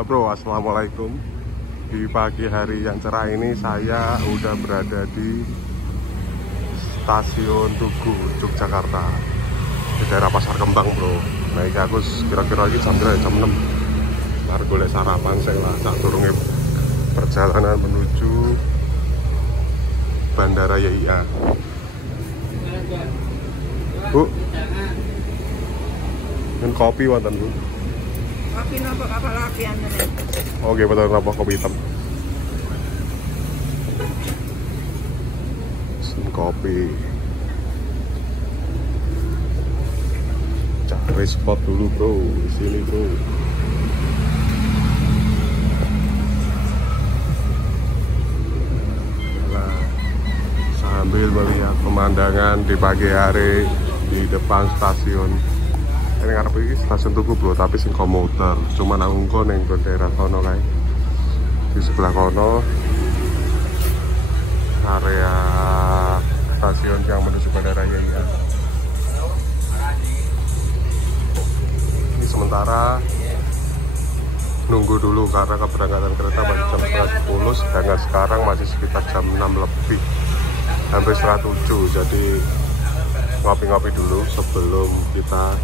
Bro, assalamualaikum. Di pagi hari yang cerah ini saya udah berada di stasiun Tugu, Yogyakarta, di daerah Pasar Kembang, bro. Nah, ini aku kira-kira lagi jam 6. Ntar boleh sarapan saya lah, saat turunnya perjalanan menuju Bandara YIA. Bu, ini kopi wonten, Bu. Kopi nopo kapal api anten. Oke, betul, napa kopi hitam. Kopi. Cari spot dulu, bro. Di sini, bro. Nah, sambil melihat pemandangan di pagi hari di depan stasiun. Ini ngarep iki stasiun Tugu, bro, tapi sing komuter. Cuman aku engko ning daerah kono kae. Di sebelah kono area stasiun yang menuju Bandara YIA. Ini sementara nunggu dulu karena keberangkatan kereta masih jam 9:30, sedangkan sekarang masih sekitar jam 6 lebih, hampir setengah 7. Jadi ngopi-ngopi dulu sebelum kita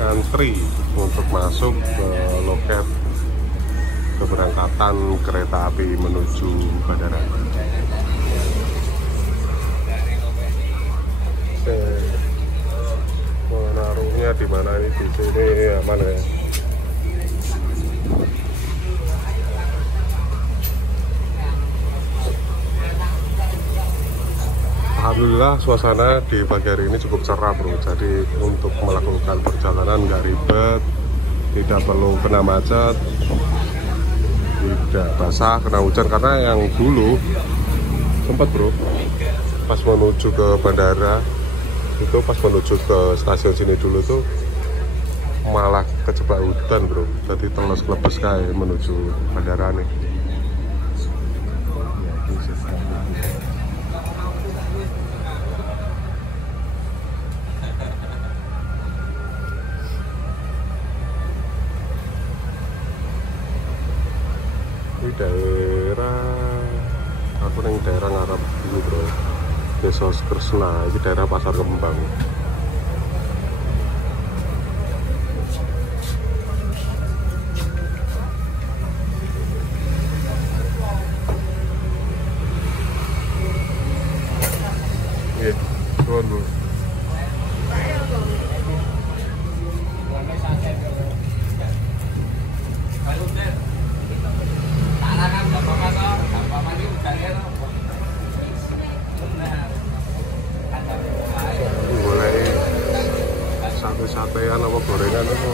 antri untuk masuk ke loket keberangkatan kereta api menuju bandara. Menaruhnya di mana ini? Di sini aman ya. Alhamdulillah suasana di pagi hari ini cukup cerah, bro. Jadi untuk melakukan perjalanan nggak ribet, tidak perlu kena macet, tidak basah kena hujan. Karena yang dulu sempat, bro, pas menuju ke bandara itu, pas menuju ke stasiun sini dulu tuh malah kejebak hujan, bro. Jadi telos kelebes kayak menuju bandara nih. Ini daerah, aku neng daerah ngarep dulu, bro. Desa Kresna, ini daerah Pasar Kembang. Iya, turun, bro. Sate-satean apa gorengan apa?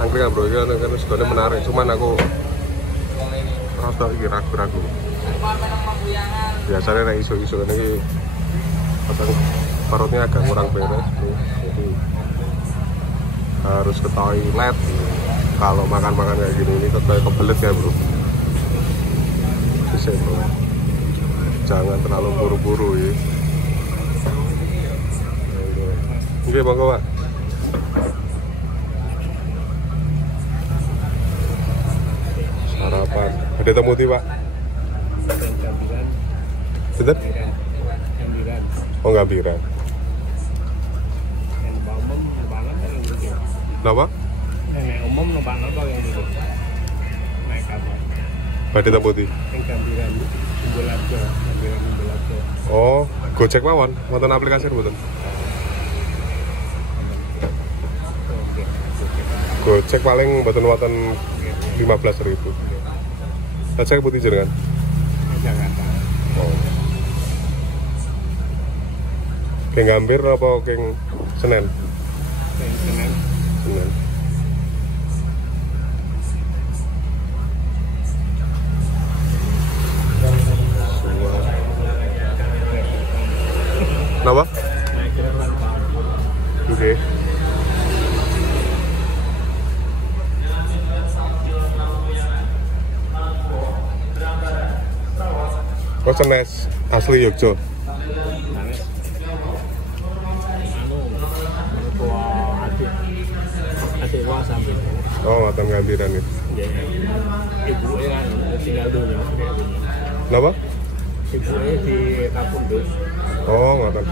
Angkringan, bro, ini kan sebenarnya menarik, cuman aku rada iki ragu-ragu. Biasanya nek iso-iso ini kadang perutnya agak kurang beres, bro. Jadi harus ke toilet kalau makan-makan kayak gini. Ini kayak kebelet ya, bro. Bisa, bro, jangan terlalu buru-buru ya. Oke, monggo, Pak. Sarapan ada temuti, Pak. Betul? Oh, Gambiran. Kenapa? Nenek umum numpak apa yang dulu? Naik kapal. Badai Temputi. Yang Gambiran Umbulajo, Gambiran Umbulajo. Oh, Gojek mawon, wonten aplikasi mboten? Gojek paling mboten wonten 15.000. Gojek putih jenengan? Jakarta. Oh. Keng Gambir apa keng Senen? Yang Senen. Senen. Kenapa? Oke. Oh, senes asli Yogyo. Sanes. Tua adik gua sambil. Oh, Matan Gambiran itu. Ya, ibu kan tinggal dulu. Kenapa? Ibu di kampung dus. Oh, Matan.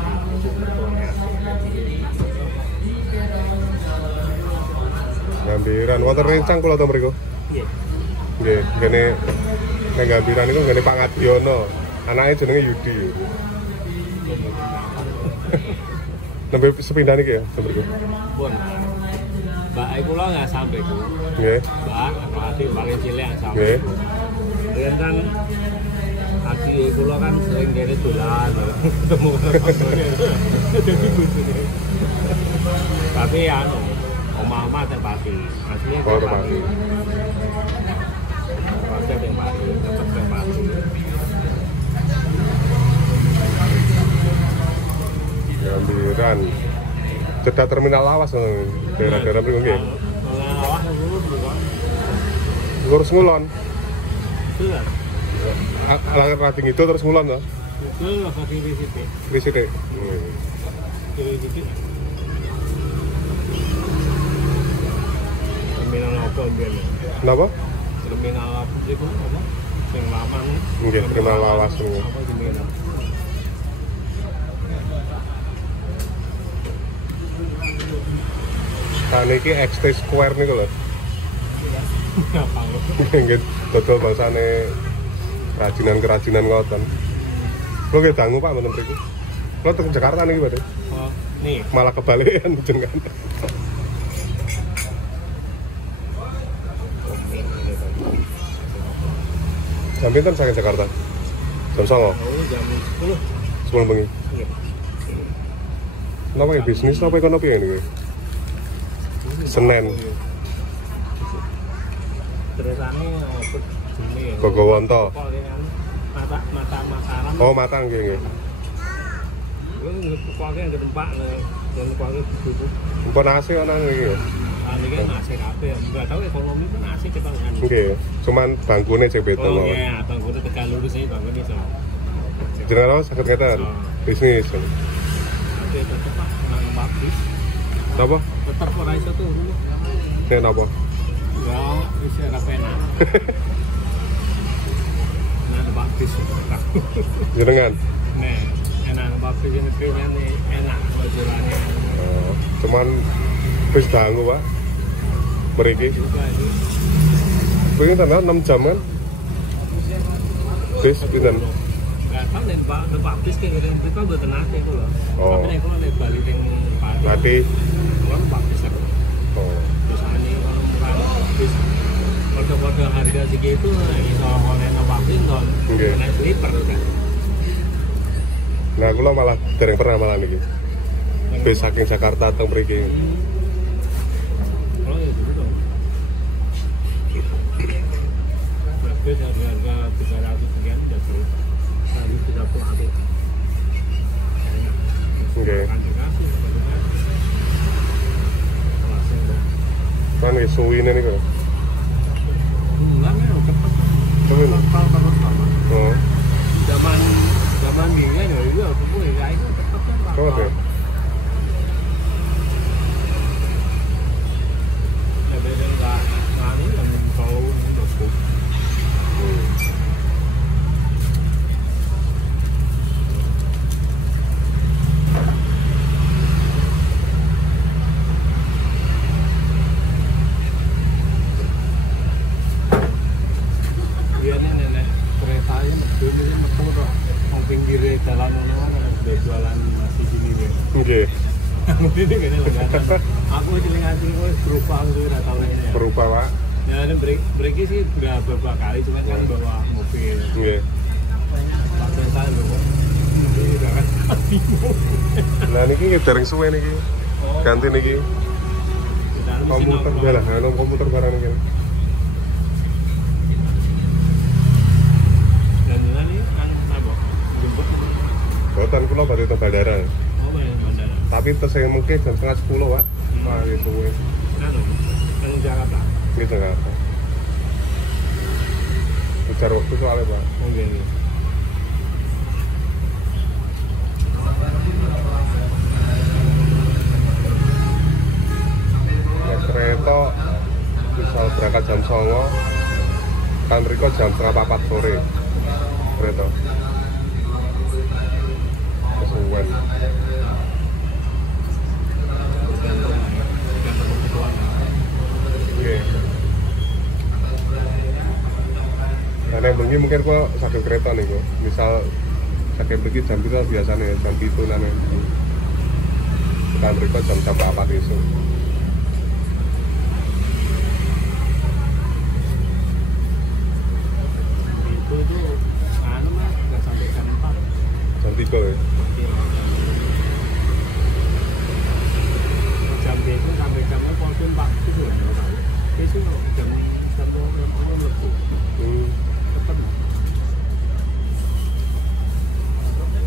Gambiran, wonten rencang kula to mriku. Iya. Nggih, ngene nang Gambiran niku ngene Pak Ngadiono. Anake jenenge Yudi. Nembe sepindah niki ya, mriku. Pun. Mbak kula nggak sampai ku. Nggih. Mbak, kalau adik paling cilik yang sampai. Nggih. Kemudian kan adik kula kan sering dari dolan, ketemu jadi bojone. Tapi anu, omah-omah tempati, aslinya Oh, tempati. Keluarga tempati, tetap tempati. Gambiran. Cedak terminal lawas daerah-daerah mriku nggih. Awas dulu bukan. Ngurus ngulon. Sudah. Ala rating itu terus ngulon to. Itu kaki di situ. Di situ. Di situ. Terminal apa biar? Kenapa? Terminal apa sih bu? Apa? Yang lama nih. Nggih, terminal lawas niku. Apa terminal? Nah, niki XT Square niku lho. Apa lu? Nggih, dodol bangsane kerajinan-kerajinan ngoten. Kulo nggih dangu Pak mboten mriku. Kulo teng Jakarta niki, Pak. Oh, nih. Malah kebalikan jenengan. Jam pinten saking Jakarta? Jam 09.00. Oh, jam 10. 10 bengi. Iya. Napa bisnis napa ekonomi ini? Senen. Terusannya apa jenis? Gogowonto. Mata Mataram. Oh, Matang nggih nggih. Gue ngepukake yang ketempak dan ngepukake dulu. Empon nasi ana niki. Ini kan nasi kabeh. Enggak tahu ekonomi pun nasi kebanyakan. Nggih. Cuman bangkune cek beton Oh mawon. iya, bangku tegal lurus ini bangku ini so. Jenengan saged ngeten. Bisnis. Oke, tetep Pak, nang pabrik. Napa? Tetep ora iso turu. Nek napa? Enggak, iso ora penak. Nang pabrik. Jenengan. Nih, enak pabrik ini kayaknya enak jualannya. Oh, cuman wis dangu, Pak. Mriki. Juga ini. Kuwi tenan 6 jam kan? Bis pinten? Enggak tahu nih Pak bis kayak gitu mereka buat tenaga itu loh. Oh. Tapi nih kalau nih balik yang Pati. Pati. Kalau Pak bis aku. Oh. Terus ini kalau bukan bis kode-kode harga segitu iso oleh Pak bis non. Nggih. Naik sleeper kan. Nah, kula malah dereng pernah malah niki. Bis saking Jakarta teng mriki. Kalau ya gitu dong. Bis harga 300 sekian udah seru. 130 adik. Nggih. Kan dikasih. Kelasnya udah. Kan wis suwine niku. Enggak memang cepet. Cepet. Terus sama. Oh. Zaman dia ya iya aku boleh kayak itu cepet kan. Oh, oke. Ya beda enggak ini yang tahu untuk dia ini nenek keretanya ini metu kok di pinggir jalan mana ada jualan nasi sini ya. Nggih. Ini kayaknya lenganan. Aku ciling-ciling berupa aku udah tahu ini. Ya. Berupa, Pak. Ya ini break sih udah beberapa kali cuma kan bawa mobil. Nggih. Pakai saya loh. Ini udah kan. Nah, niki dereng suwe niki. Ganti niki. Komputer ya lah, anu komputer barang niki. Dan ini kan apa? Jemput. Boten kula badhe teng bandara. Oh, main bandara. Tapi tesih mungkin jam 9:30, Pak. Wah, itu suwe. Kan kan Jakarta. Nggih Jakarta. Ujar waktu soalnya, Pak. Oh, gini. 09.00 kan mriko jam 3:30 sore. Kereta. Kesuwen. Oke. Karena bengi mungkin kok sakit kereta nih kok. Misal sakit pergi jam itu biasanya jam 7 nanti. Kan mriko jam 4 esuk. Jam 3 ya? Jam itu sampai jamnya pokoknya 4 itu ya. Besok jam 10 lebih. Cepat lah.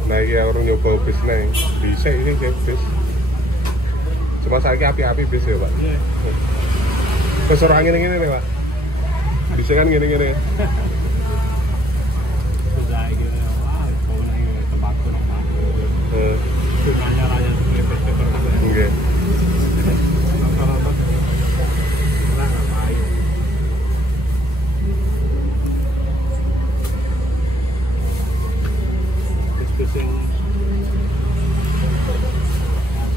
Nah ini orang nyoba bis nih. Bisa ini bis. Cuma saiki api-api bis ya Pak? Iya. Kesuruh angin ini nih Pak? Bisa kan gini-gini? Sudah gitu. Nanya-nanya paper Oke. Bis yang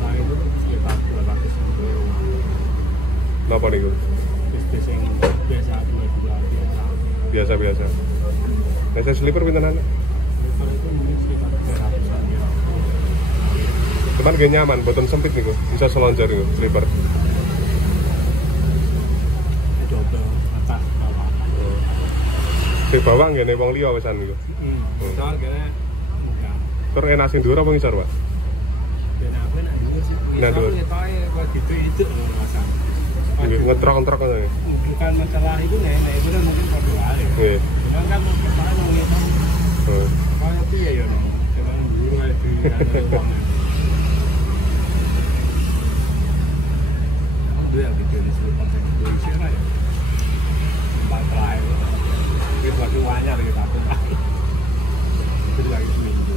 saya itu sekitar 200 Kenapa nih? bis yang biasa 22 Biasa-biasa. Biasa sleeper pintenan? Sleeper itu mungkin sekitar 300-an ya. Cuman gak nyaman, boten sempit nih kok. Bisa selonjor nih sleeper. Double atas bawah. Di bawah nggak nih wong liya wesan nih. Soal kayaknya enggak. Terus enak sing dhuwur apa ngisor, Pak? Dan aku enak dulu sih. Nah, dulu. Begitu itu masalah. Ngetrok-ngetrok aja ya. Bukan masalah itu nih, itu kan mungkin pada hari. Iya. Cuma kan mungkin para nongnya tahu. Kalau itu ya ya nong. Cuman dulu itu ada uangnya. Itu yang bikin sleeper yang dulu sih ya. Baterai. Itu buat uangnya lagi tapi. Itu lagi seminggu.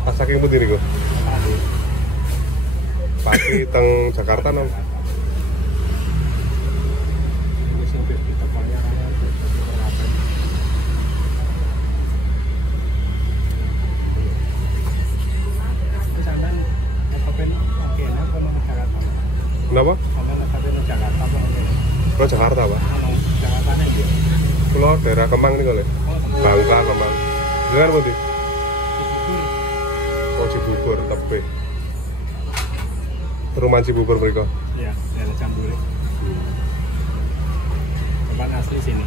Pas saking putih nih kok. Pasti teng Jakarta nong. Kenapa? Kalau Jakarta Pak? Kalau daerah Kemang nih kalau Bangka, Kemang. Jangan putih. Oh Cibubur, Tepe. Rumah Cibubur mereka? Iya, daerah Camburi. Tempat asli sini.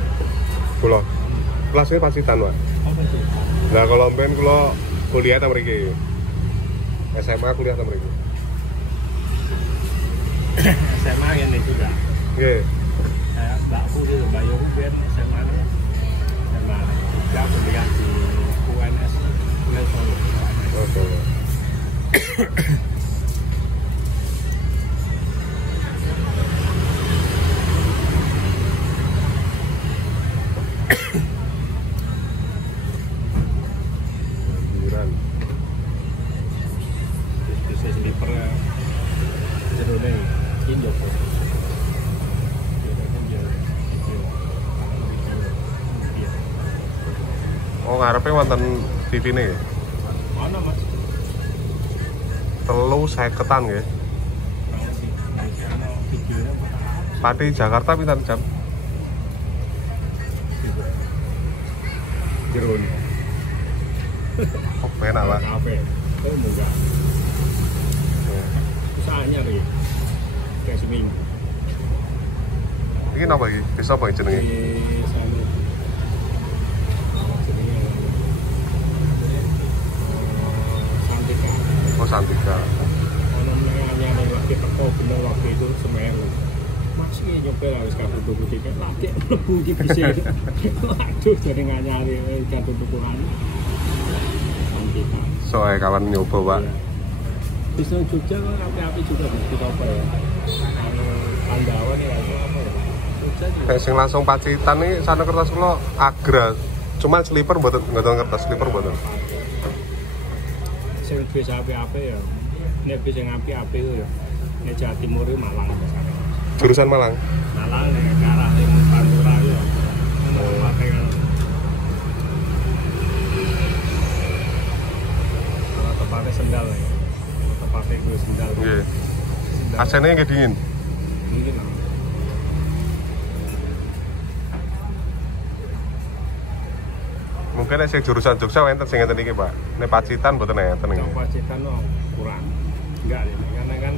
Kulo. Kelasnya pasti tanwa. Oh betul. Nah kalau ben kulo kuliah sama mereka. SMA kuliah sama mereka. SMA yang ini juga. Oke. Saya mbakku di Bayu Ben SMA nya. SMA juga kuliah di UNS Solo. Oke. Bisa sleeper jerone induk. Oh ngarepe wonten TV nih. Mana Mas? 350-an nggih. Pati Jakarta pinten jam? Jerone. Oh enak Pak. Kafe. Oh enggak. Usahanya lagi. Kayak seminggu. Ini apa lagi? Bisa apa jenenge? Di sana. Jenenge Santika. Oh Santika. Ono menengahnya lagi teko bener waktu itu Semeru. Masih nyopel harus kartu tuku tiket lagi mlebu iki bisa. Aduh jadi nganyari kartu tukuran. Santika. Soalnya kawan nyoba Pak. Bisa Jogja kan api-api juga di apa ya? Pandawa nih apa ya? Jogja juga. Kayak sing langsung Pacitan nih sana kertas kulo Agra. Cuma sleeper mboten kertas sleeper mboten. Sing bisa api-api ya. Nek bisa api-api itu ya. Nek Jawa Timur itu Malang besar. Jurusan Malang. Malang nih ke arah yang Pantura ya. Kalau tempatnya sendal ya. Tempatnya gue sendal. Nggih. AC-nya nggih dingin. Mungkin lah. Mungkin sing jurusan Jogja enten sing ngeten iki, Pak. Nek Pacitan mboten enten iki. Pacitan no kurang. Enggak deh, karena kan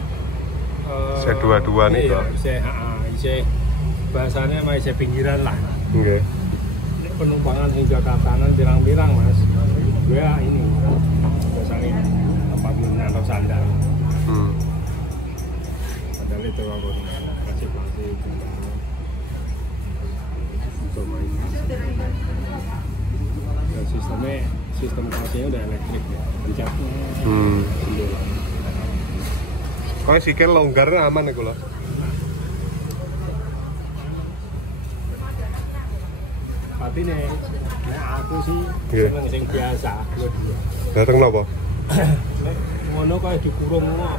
Saya dua-dua nih kok. Iya, bahasanya mah isi pinggiran lah. Nggih. Ini penumpangan sing Jakartaan pirang-pirang, Mas. Gue ini biasanya tempat menanam sandal. Sandal itu aku kasih dan sistem kasihnya udah elektrik ya, pencatnya. Kok sikil longgar aman iku lho. Tapi nih, aku sih seneng sing biasa, dua-dua. Dateng napa? Ngono kaya dikurung ngono.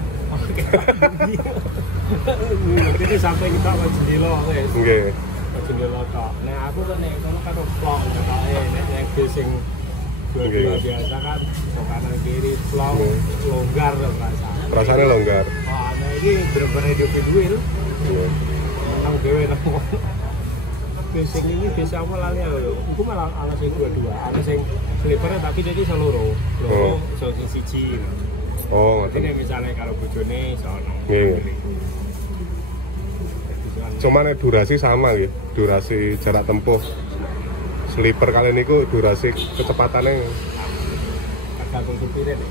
Jadi sampai kita ke jendela wis. Nggih. Ke jendela tok. Nek aku kan nek ngono kan plong ketoke nek sing dua-dua biasa kan kanan kiri plong longgar rasane. Rasane longgar. Oh, nah ini bener-bener hidup duil. Nggih. Menang dhewe nang sing ini biasa apa lali lho. Iku malah ana sing dua-dua, ana sing slipernya tapi dia iso loro. Loro iso siji. Oh, Ini ngoten. misalnya kalau bojone sono. Nggih. Cuma nek durasi sama nggih. Durasi jarak tempuh sleeper kali niku durasi kecepatannya Tergantung supirnya deh.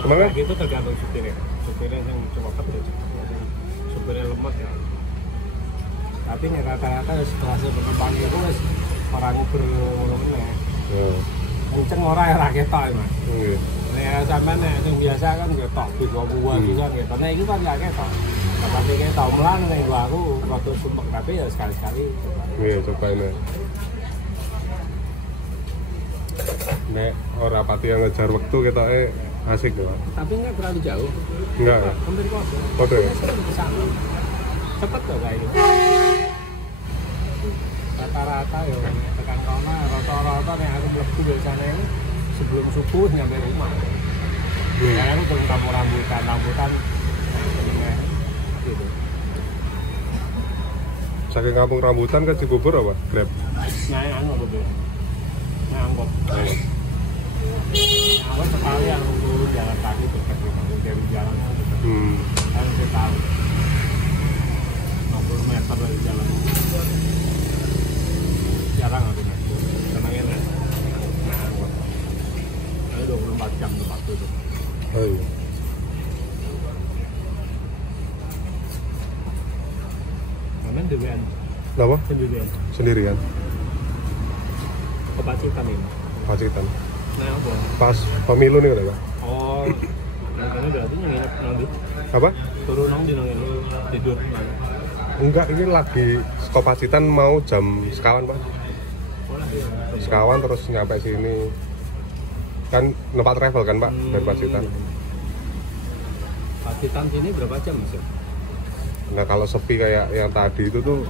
kemana? Nah, itu tergantung supirnya. Supirnya yang cepet ya cepet. Supirnya lemot ya. Tapi nih rata-rata setelah berkembang itu wis orang berulangnya. Kenceng ora ya ketok Mas. Nggih. Nek sampean nek sing biasa kan ketok B20 juga gitu. Nek iki kan gak ketok. Tapi ketok melang nek gua aku waktu sumpek tapi ya sekali-sekali coba. Nggih, cobain ya. Nek ora pati yang ngejar waktu ketoke asik ya, Pak. Tapi enggak terlalu jauh. Enggak. Hampir kosong. Oke. Cepet kok kayak gitu. Rata-rata ya tekan kono rata-rata nek aku mlebu biasanya ini sebelum subuh nyampe rumah. Ya aku turun kampung rambutan gitu. Saking kampung rambutan ke Cibubur apa? Grab. Nah, anu apa tuh? Nah, angkot. Aku sekali yang turun jalan kaki dekat rumah dari jalan. Kan saya tahu. 60 meter dari jalan. Jarang aku naik. Karena enak. Nah, angkot. Ada 24 jam tempat itu. Oh iya. Mana dewean? Apa? Sendirian. Sendirian. Ke Pacitan ini. Pacitan. Nah, apa? Pas pemilu nih udah, Pak. Oh, ini berarti nginep nanti. Apa? Turun nang di nang tidur. Enggak, ini lagi ke Pacitan mau jam sekawan, Pak. Sekawan terus nyampe sini. Kan tempat travel kan, Pak, dari Pacitan. Pacitan sini berapa jam, Mas? Nah, kalau sepi kayak yang tadi itu tuh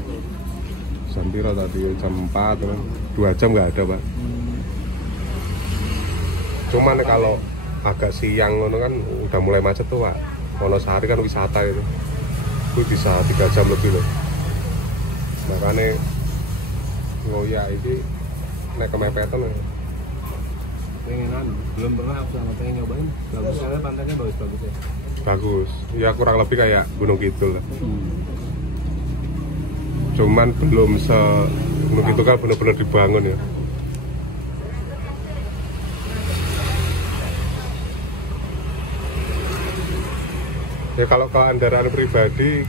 jam piro tadi? Jam 4, 2 jam nggak ada, Pak. Cuman kalau agak siang ngono kan udah mulai macet tuh, Pak. Wonosari kan wisata itu bisa 3 jam lebih loh. Makanya ngoyak ini naik kemepetan ya. Pengenan, belum pernah aku sama pengen nyobain. Bagus, soalnya pantainya bagus-bagus ya. Bagus, ya kurang lebih kayak Gunung Kidul lah. Cuman belum Gunung Kidul kan benar-benar dibangun ya. Ya kalau kendaraan pribadi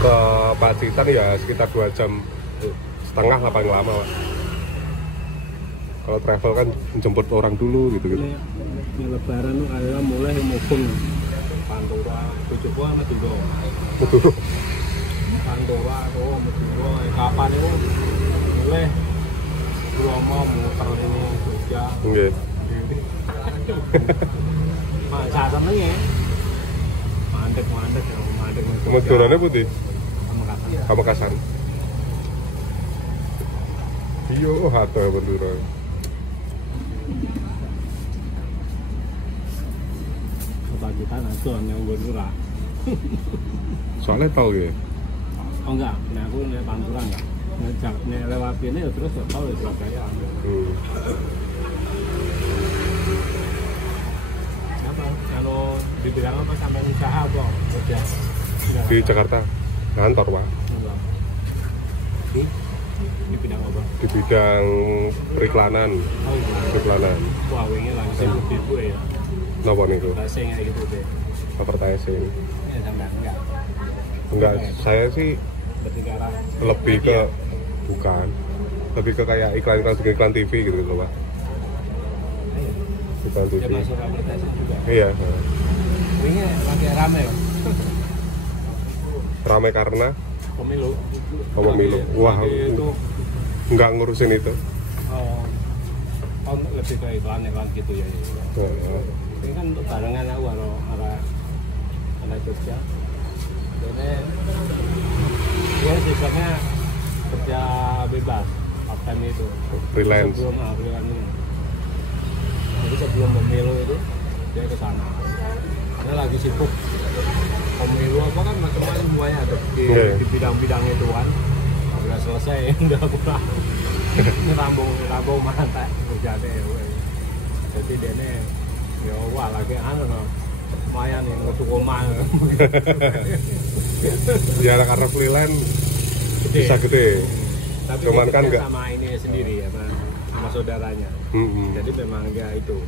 ke Pacitan ya sekitar 2 jam setengah lah paling lama, Pak. Kalau travel kan menjemput orang dulu gitu-gitu. Ini lebaran tuh akhirnya mulai mumpung Pantura, Bojoku sama Madura. Betul. Pantura, Madura, kapan itu mulai Bromo muter ini Jogja. Nggih. Masa senengnya mandek ya, mandek Madurane putih. Pamekasan. Pamekasan. Iya, hata Madura. Kebagitan itu yang Madura. Soalnya tahu ya. Oh enggak, nah aku nek Pantura enggak. Nek lewat ini ya terus ya tahu ya Surabaya. Apa? Kalau di bidang apa sampai usaha apa? Kerja. Di Jakarta. Kantor, Pak. Enggak. Di bidang apa? Di bidang periklanan. Oh iya. Periklanan. Wah, wingi langsung lebih gue ya. Napa niku? Bahasanya gitu deh. Advertising. Ya sampai enggak. Enggak, saya sih Berarti ke arah lebih ke bukan. Lebih ke kayak iklan TV gitu loh, Pak. Iklan TV. Dia masuk advertising juga. Iya. Wingi lagi rame loh. Ramai karena Pemilu. pemilu. Wah, itu nggak ngurusin itu. Lebih ke iklan gitu ya. Ini kan untuk barengan aku arah Jogja. Jadi dia sifatnya kerja bebas, part time itu. Freelance. Sebelum freelance ini. Jadi sebelum pemilu itu dia ke sana. Karena lagi sibuk pemilu apa kan macam-macam semuanya ada di bidang-bidang itu kan. Udah selesai udah pulang. Ini rambung mantai kerjanya ya. Jadi dia ini ya wah lagi no. Lumayan nih ngutuk omah. Ya karena freelance bisa gede. Tapi cuman kan enggak sama ini sendiri ya, sama saudaranya. Jadi memang dia itu.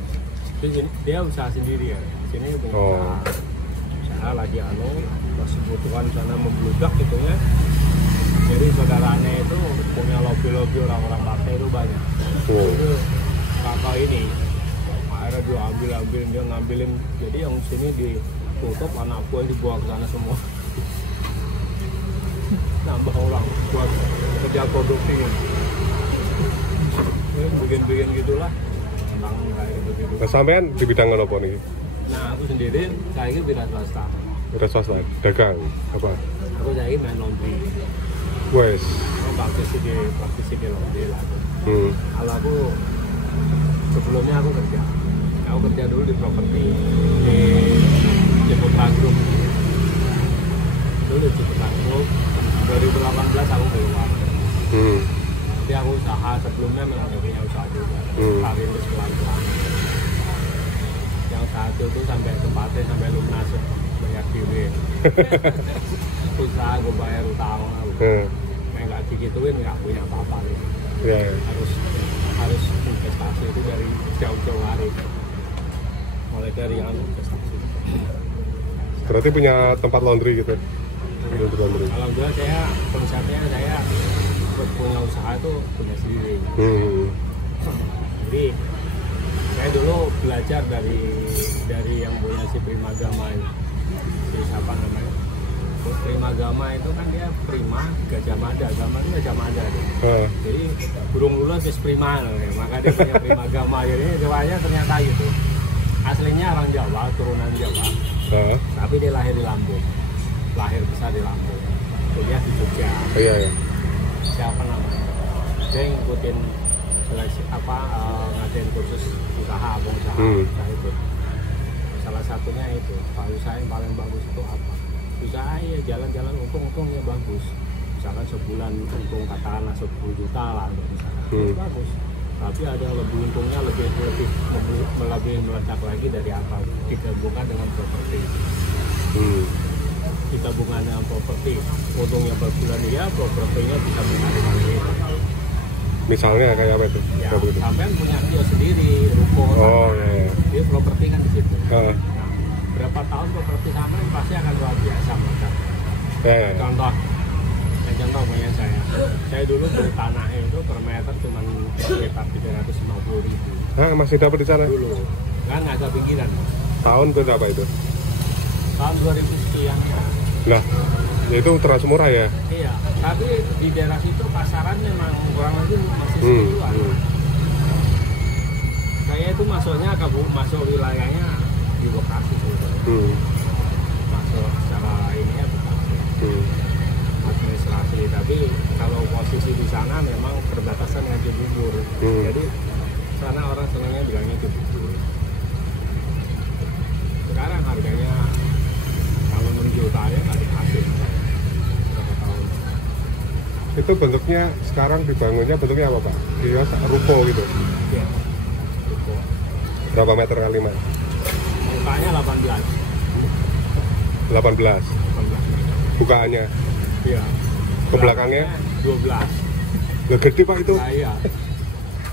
Dia usaha sendiri ya. Sini punya usaha lagi pas kebutuhan sana membludak gitu ya. Jadi saudaranya itu punya lobby orang-orang partai itu banyak. Itu kakak ini akhirnya dia ngambilin, jadi yang sini ditutup, anak buah dibawa ke sana semua. Nambah orang buat kerja produktif. Bikin gitulah tentang kayak gitu. Nah, sampean di bidang apa nih? Nah aku sendiri saya ini bidang swasta. Udah swasta, dagang apa? Aku saya ini main laundry. Wes. Aku praktisi di laundry lah. Kalau aku sebelumnya aku kerja dulu di properti di Ciputra Group. Dulu di Ciputra Group 2018 aku keluar. Jadi aku usaha sebelumnya memang punya usaha juga. Karir terus pelan-pelan. Yang satu itu sampai tempatnya sampai lunas bayar diri. Usaha gue bayar utang. Nggak digituin nggak punya apa-apa gitu. Harus investasi itu dari jauh-jauh hari. Mulai dari yang investasi. Berarti punya tempat laundry gitu? Laundry. Alhamdulillah saya konsepnya saya punya usaha itu punya sendiri. Jadi saya dulu belajar dari yang punya si Primagama ini. Si siapa namanya? Primagama itu kan dia prima Gajah Mada, Gama itu Gajah Mada jadi burung lulus is prima ya. Maka dia punya Primagama, jadi riwayatnya ternyata gitu. Aslinya orang Jawa, turunan Jawa, tapi dia lahir di Lampung, lahir besar di Lampung, kuliah di Jogja. Siapa namanya? Dia ngikutin seleksi ngadain kursus usaha, usaha itu. Salah satunya itu, usaha yang paling bagus itu apa? Usaha ya jalan-jalan untung ya bagus. Misalkan sebulan untung katakanlah 10 juta lah misalkan. Bagus. Tapi ada lebih untungnya lebih meledak lagi dari apa? Digabungkan dengan properti. Digabungkan dengan properti, untungnya per bulan ya, propertinya bisa berkali-kali. Misalnya kayak apa itu? Ya, sampai punya kios sendiri, ruko. Dia properti kan di situ. Berapa tahun properti sama pasti akan luar biasa contoh punya saya dulu beli tanah itu per meter cuma sekitar 350.000. Masih dapat di sana dulu kan agak pinggiran. Tahun berapa itu? Tahun 2000 sekian ya. Lah itu terasa murah ya? Iya, tapi di daerah situ pasaran memang kurang lebih masih segituan. Saya itu masuk wilayahnya di lokasi itu. untuk secara ini ya administrasi, tapi kalau posisi di sana memang berbatasan dengan Cibubur. Jadi sana orang senangnya bilangnya Cibubur. Sekarang harganya kalau menjuta ya nggak dikasih berapa tahun. Itu bentuknya sekarang dibangunnya bentuknya apa Pak? Kios ruko gitu? Iya, ruko. Berapa meter kali Mas? Bukanya 18 18. meter. Bukaannya? Iya. Ke belakangnya? 12. Loh, gede Pak itu? Nah, iya.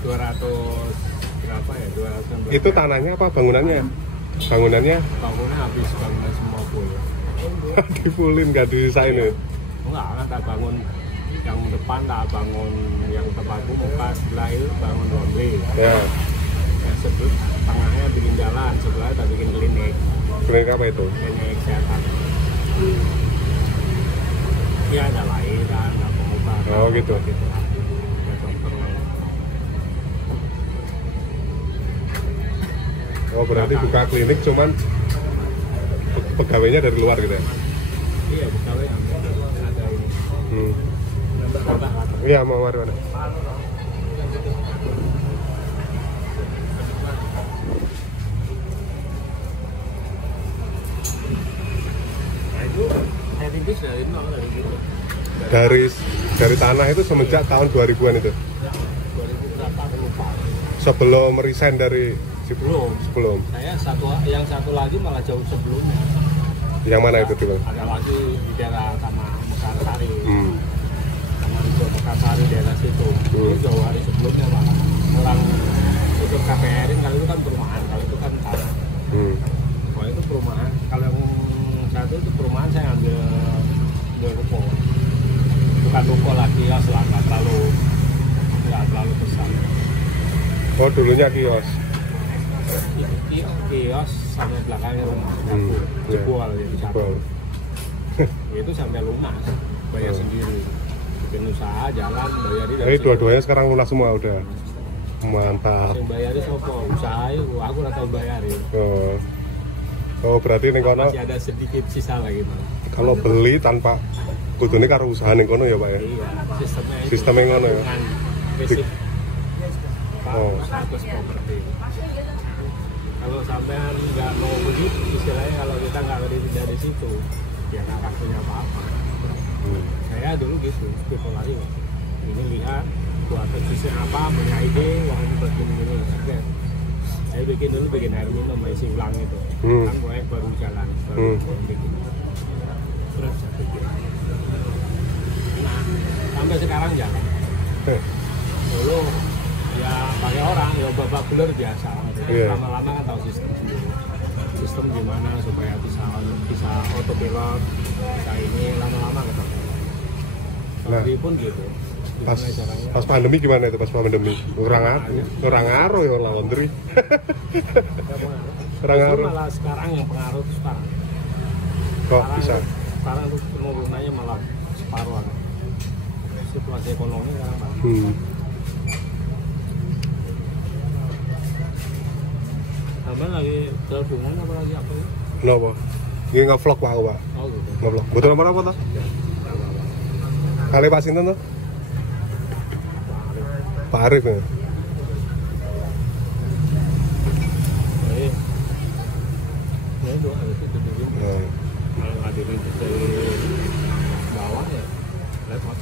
200 berapa ya? 219. Itu tanahnya apa bangunannya? Bangunannya? Bangunnya habis bangunan semua full. Difulin, nggak didesain ya? Enggak, kan tak bangun yang depan, tak bangun yang tempatku muka sebelah itu bangun laundry. Ya. Yang sebelah tengahnya bikin jalan, sebelahnya tak bikin klinik. Klinik apa itu? Klinik kesehatan. Ya ada lahiran, ada pengobatan. Oh gitu. Gitu. Ya, dokter. Oh berarti buka klinik cuman pegawainya dari luar gitu ya? Iya, pegawai ada ini. Iya, mau mari mana? Nah itu saya tipis dari nol dari gitu. Dari tanah itu semenjak tahun 2000-an itu? 2000 berapa aku lupa. Sebelum resign dari Sebelum. Saya yang satu lagi malah jauh sebelumnya. Yang mana itu tuh? Ada lagi di daerah sama Mekarsari. Sama di Mekarsari daerah situ. Itu jauh hari sebelumnya malah. Orang itu KPR-in kalau itu kan perumahan, kalau itu kan tanah. Kalau itu perumahan, kalau yang satu itu perumahan saya ambil ruko. Bukan ruko lagi ya, nggak terlalu besar. Oh dulunya kios. Kios sampai belakangnya rumah, jebol jadi satu. Itu sampai lunas, bayar sendiri. Bikin usaha, jalan, bayarin. Jadi dua-duanya sekarang lunas semua udah. Mantap. Yang bayarin sopo, usaha itu aku nggak tahu bayarin. Oh berarti ning kono masih ada sedikit sisa lagi Pak. Kalau beli tanpa kudune karo usaha ning kono ya Pak ya. Iya, Sistemnya ngono ya. Basic. Status properti. Kalau sampean nggak mau begitu, istilahnya kalau kita nggak dari situ, ya nggak akan punya apa-apa. Saya dulu gitu, spekulasi. Ini lihat, buat bisnis apa, punya ide, wah ini begini-gini. Saya bikin air minum, isi ulang itu. Kan proyek baru jalan, baru bikin. Terus saya bikin. Nah, sampai sekarang jalan. Dulu ya pakai orang, ya babak belur biasa. Lama-lama kan tahu sistem sendiri. Sistem gimana supaya bisa autopilot, bisa ini lama-lama ketemu. Laundry pun gitu. Pas pandemi gimana itu pas pandemi? Kurang ngaruh ya laundry. Kurang ngaruh. Malah sekarang yang pengaruh itu sekarang. Kok bisa? Sekarang tuh penurunannya malah separuh. Situasi ekonomi sekarang Pak. Abang lagi teleponan apa lagi apa ya? Kenapa? Ini nge-vlog Pak aku Pak. Oh gitu. Nge-vlog. Betul nomor apa tuh? Kali Pak Sinten tuh? Pak Arif ya? Ya itu harus dituturin. Kalau nggak ditutup dari bawah ya repot.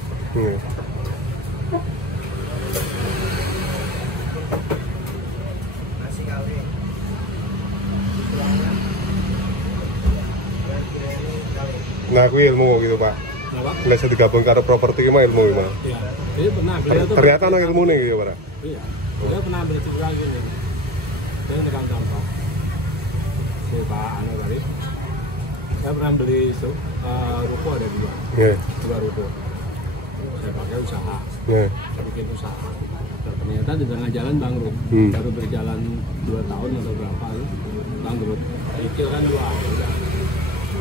Nah, aku ilmu gitu Pak. Kenapa? Nggak bisa digabung karo properti mah ilmu gimana? Iya. Jadi pernah beliau tuh. Ternyata ada ilmu nih gitu Pak. Iya. Beliau pernah bercerita gini. Saya tekan contoh. Si Pak Anu tadi. Saya pernah beli ruko ada dua ruko. Saya pakai usaha. Saya bikin usaha. Ternyata di tengah jalan bangkrut. Baru berjalan 2 tahun atau berapa bangkrut. Cicil kan 2 udah.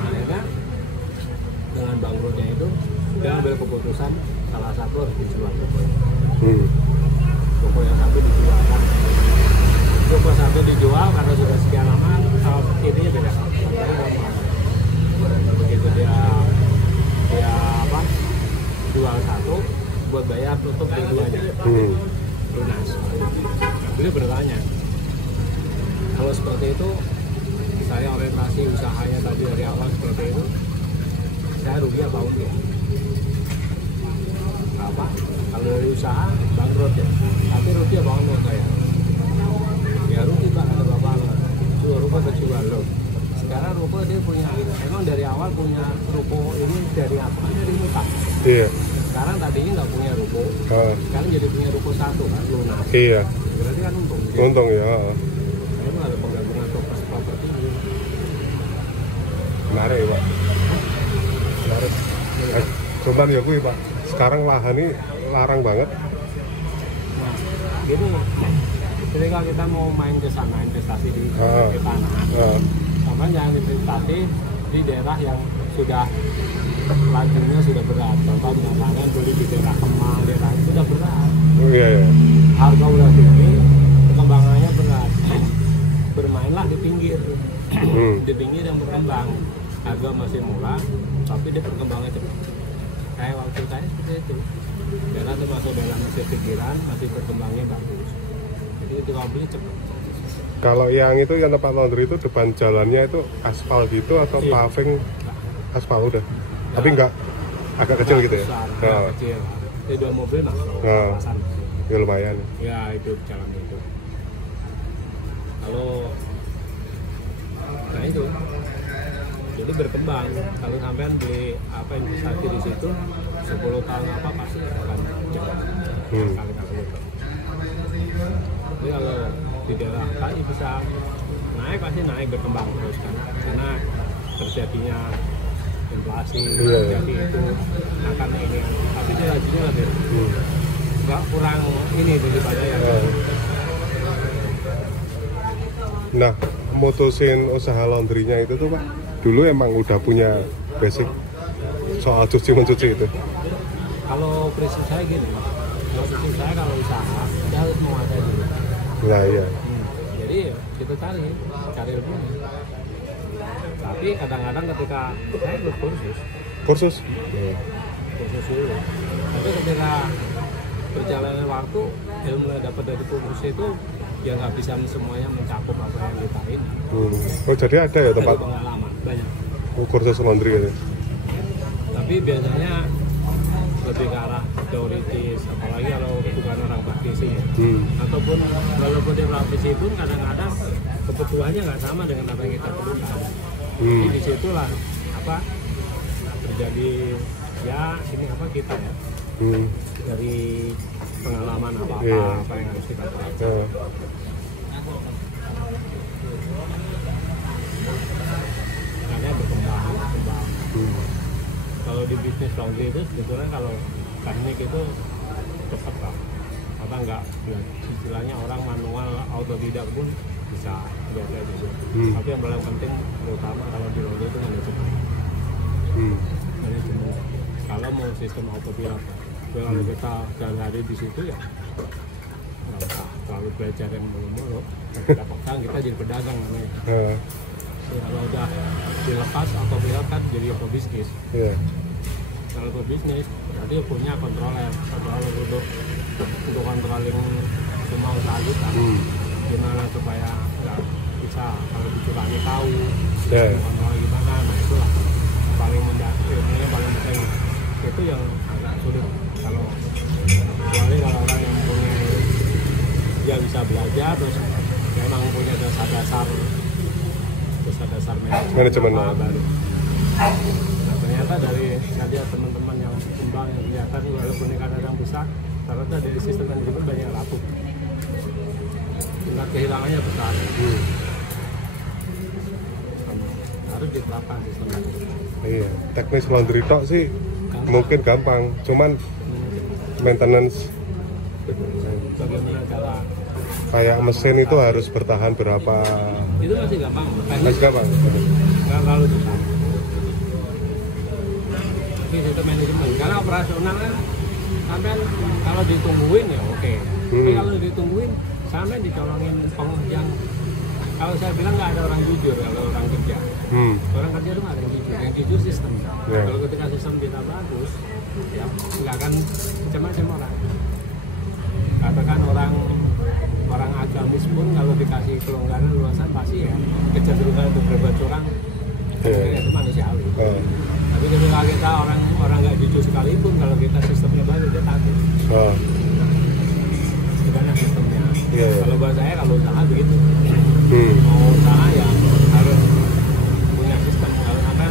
Akhirnya dengan bangkrutnya itu dia ambil keputusan salah satu harus dijual toko yang satu dijual kan. Toko satu dijual karena sudah sekian lama ininya beda. begitu dia apa jual satu buat bayar tutup keduanya lunas. Beliau bertanya, kalau seperti itu saya orientasi usahanya tadi dari awal seperti itu, saya rugi apa untung? Apa? Kalau dari usaha bangkrut ya, tapi rugi apa untung saya? Ya rugi Pak, ada bapak jual ruko terjual loh. Sekarang ruko dia punya, emang dari awal punya ruko ini dari apa? Dari muka. Iya. Sekarang tadinya nggak punya ruko, sekarang jadi punya ruko satu kan lunas. Iya. Berarti kan untung. Untung ya. Itu ada penggabungan properti. Menarik ya Pak. Menarik. Cuman ya gue Pak, sekarang lahan ini larang banget. Nah, gini, ketika kita mau main ke sana investasi di tanah, sama jangan investasi di daerah yang sudah lajunya sudah berat. Contoh misalkan beli di daerah Kemang, daerah itu sudah berat. Iya, iya. Harga udah tinggi, perkembangannya berat. Bermainlah di pinggir, di pinggir yang berkembang. Harga masih murah, tapi dia perkembangannya cepat. Kayak waktu saya seperti itu. Karena itu masuk dalam pikiran, masih berkembangnya bagus. Jadi itu kalau beli cepat. Kalau yang itu yang tempat laundry itu depan jalannya itu aspal gitu atau paving? Aspal udah. Tapi enggak agak kecil gitu ya? Besar, kecil. Jadi dua mobil masuk. Ya lumayan. Ya itu jalan itu. Kalau nah itu jadi berkembang. Kalau sampean beli apa investasi di situ 10 tahun apa pasti akan jalan. Kali-kali itu. Jadi kalau di daerah KI bisa naik, pasti naik berkembang terus kan, karena terjadinya inflasi, terjadi itu, nah karena ini tapi jelas ya, kurang ini daripada yang Nah, mutusin usaha laundrynya itu tuh Pak, dulu emang udah punya basic soal cuci-mencuci itu? Kalau prinsip saya gini, kalau usaha dia harus menguasai dulu. Nah iya. Jadi kita cari ilmunya. Tapi kadang-kadang ketika saya berkursus. Kursus dulu. Tapi ketika berjalannya waktu, ilmu yang dapat dari kursus itu ya nggak bisa semuanya mencakup apa yang kita ini. Oh jadi ada ya tempat? Ada pengalaman banyak. Kursus laundry gitu. Tapi biasanya lebih ke arah teoritis, apalagi kalau bukan orang praktisi ya. Ataupun walaupun dia praktisi pun kadang-kadang kebutuhannya nggak sama dengan apa yang kita perlukan. Jadi disitulah apa terjadi ya ini apa kita ya dari pengalaman apa yang harus kita pelajari. Karena berkembang. Kalau di bisnis laundry itu sebetulnya kalau teknik itu cepat lah, apa enggak ya, istilahnya orang manual autodidak pun bisa biasa aja. Tapi yang paling penting terutama kalau di laundry itu manajemen. Manajemen. Kalau mau sistem autopilot, kalau kita sehari-hari di situ ya nggak usah terlalu belajar yang mulu-mulu. Kita paksa kita jadi pedagang namanya. Ya, kalau udah dilepas autopilot kan jadi pebisnis. Kalau pebisnis berarti punya controller untuk controlling semua usaha kita. Gimana supaya nggak bisa kalau dicurangi tahu kontrol gimana, nah itulah paling ilmunya paling penting. Itu yang agak sulit kalau kecuali kalau orang yang punya dia bisa belajar terus memang punya dasar manajemen baru. Nah, ternyata dari tadi teman-teman yang kembang yang kelihatan walaupun ini kadang besar, ternyata dari sistem manajemen banyak lapuk. Tingkat kehilangannya besar. Harus diterapkan sistem manajemen. Iya, teknis laundry tok sih mungkin gampang, cuman maintenance bagaimana cara kayak mesin itu harus bertahan berapa? Itu masih gampang. Masih gampang. Nggak terlalu susah. Tapi sistem manajemen, karena operasional kan sampai kalau ditungguin ya oke. Tapi kalau ditungguin sampai dicolongin yang Kalau saya bilang nggak ada orang jujur kalau orang kerja. Orang kerja itu nggak ada yang jujur. Yang jujur sistem. Kalau ketika sistem kita bagus, ya nggak akan macam-macam orang. Katakan orang agamis pun kalau dikasih kelonggaran luasan pasti ya kecenderungan untuk berbuat curang itu manusiawi. Tapi ketika kita orang nggak jujur sekalipun, kalau kita sistemnya bagus dia takut. Gimana sistemnya? Kalau buat saya kalau usaha begitu. Mau usaha ya harus punya sistem. Kalau akan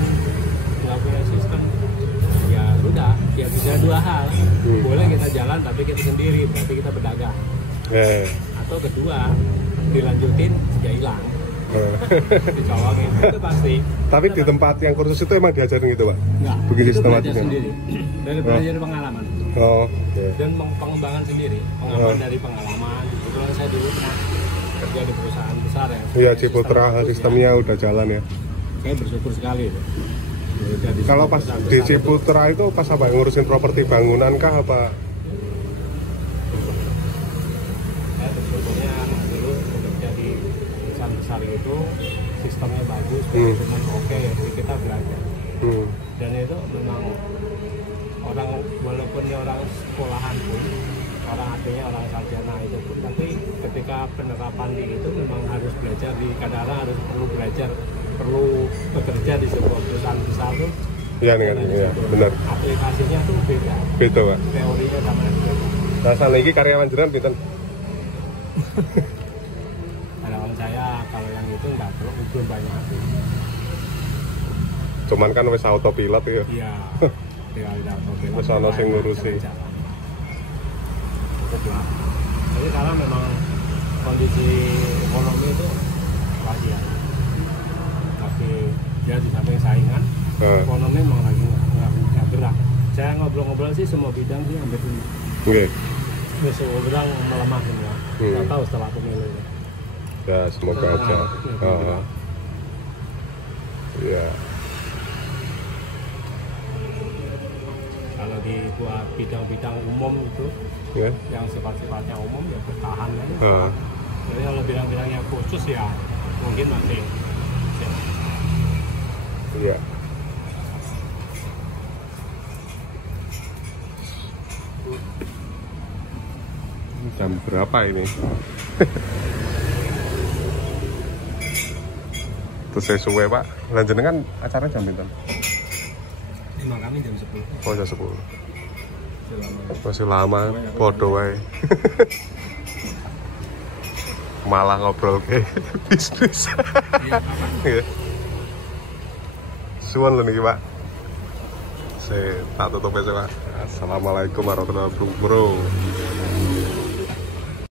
nggak punya sistem ya sudah, ya bisa dua hal. Boleh kita jalan tapi kita sendiri, berarti kita berdagang. Atau kedua dilanjutin ya hilang. Dicolongin itu pasti. Tapi di tempat yang kursus itu emang diajarin gitu, Pak? Enggak, begini itu belajar sistematiknya sendiri. Dari belajar pengalaman. Dan pengembangan sendiri. Pengembangan dari pengalaman. Kebetulan saya dulu pernah kerja di perusahaan besar ya. Iya, Ciputra sistemnya udah jalan ya. Saya bersyukur sekali itu. Kalau pas di Ciputra itu pas apa ngurusin properti bangunan kah apa? Saya bersyukurnya dulu bekerja di perusahaan besar itu sistemnya bagus, manajemen oke, jadi kita belajar. Dan itu memang orang walaupun dia orang sekolahan pun, orang artinya orang sarjana itu pun, tapi ketika penerapan di itu memang harus belajar di kadang-kadang harus perlu belajar, perlu bekerja di sebuah perusahaan besar tuh. Iya nih kan, iya benar. Aplikasinya tuh beda. Beda, Pak. Teorinya sama yang beda. Nah, lagi karyawan jenengan pinten? Karyawan saya kalau yang itu nggak perlu, belum banyak sih. Cuman kan wis autopilot ya. Iya. Udah autopilot. Wis ana sing ngurusi. Jadi karena memang kondisi ekonomi itu wajar. Tapi dia di samping saingan, ekonomi memang lagi nggak gerak. Saya ngobrol-ngobrol sih semua bidang sih hampir ini. Semua bidang melemah semua. Nggak tahu setelah pemilu ini. Ya semoga aja. Iya. Kalau di buat bidang-bidang umum itu, yang sifat-sifatnya umum ya bertahan aja. Jadi kalau bidang-bidang yang khusus ya mungkin masih. Iya. Jam berapa ini? Terus saya suwe, Pak. Lanjutnya kan acaranya jam berapa? Emang kami jam 10. Oh, jam 10. Masih lama, podo wae. Malah ngobrol ke bisnis. Iya. Suwun lho niki, Pak. Saya tak tutup aja, Pak. Assalamualaikum warahmatullahi wabarakatuh, Bro.